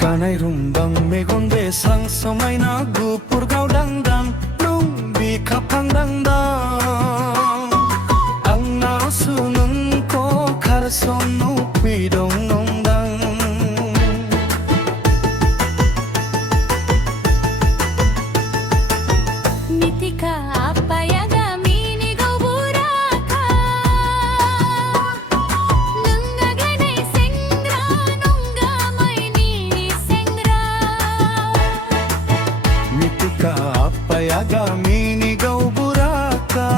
Kanai rungbang megon besrang समायना गुफुर गावदांदां नों बिखाफां दांदां आंनाव सुनोंखौ खारसनो फैदों नंदां Mitika apa ya gamini kau buraka Nunggaganay sengra nunggamay ni sengra Mitika apa ya gamini kau buraka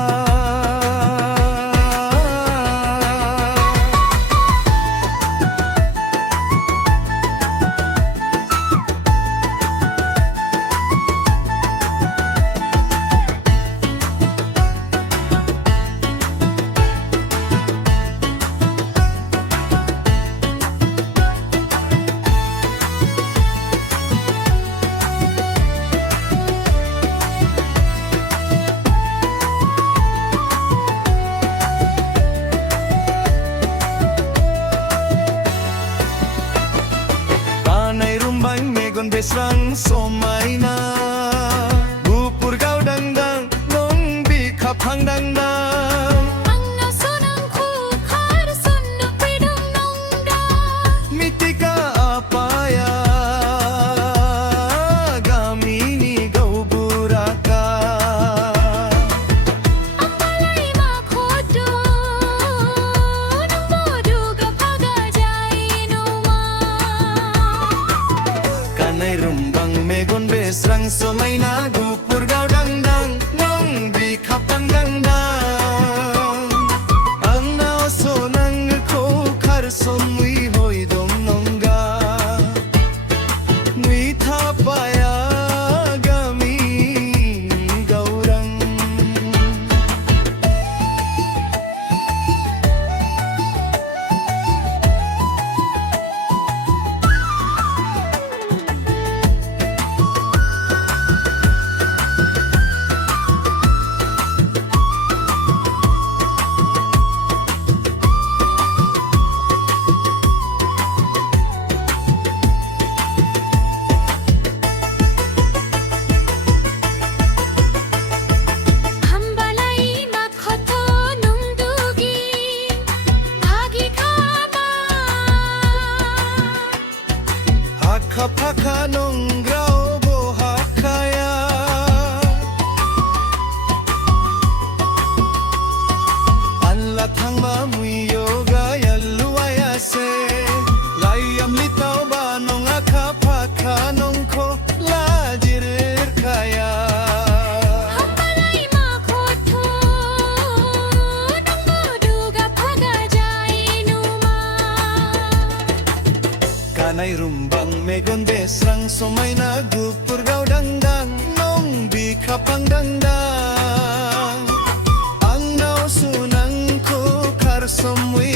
Kanai rungbang megon besrang समायना गुफुर गावदांदां नों बिखाफां दांदां Angnaw sunangku karsunno pidong nongda Mitika apa ya gamini kau buraka Apalay makodo nung bodo kapagajay numa Kanai rungbang megon besrang समायना गुफुर गावदांदां नों बिखाफां दांदां आंनाव सनांखौ खारसन मुइ होइदों नंगा मुइ थापाया गामि गावरां Hambalay makhoto nung dugi agi kama Haka paka nong grau bohakaya Anla thangma mui yoga yaluaya se Layam litaw ba nong aka paka nong ko lajirir kaya Hambalay makhoto nung bodo kapagajay numa Kanai rungbang megon besrang समायना गुफुर गावदांदां नों बिखाफां दांदां आंनाव सुनांखौ खारसन मुइ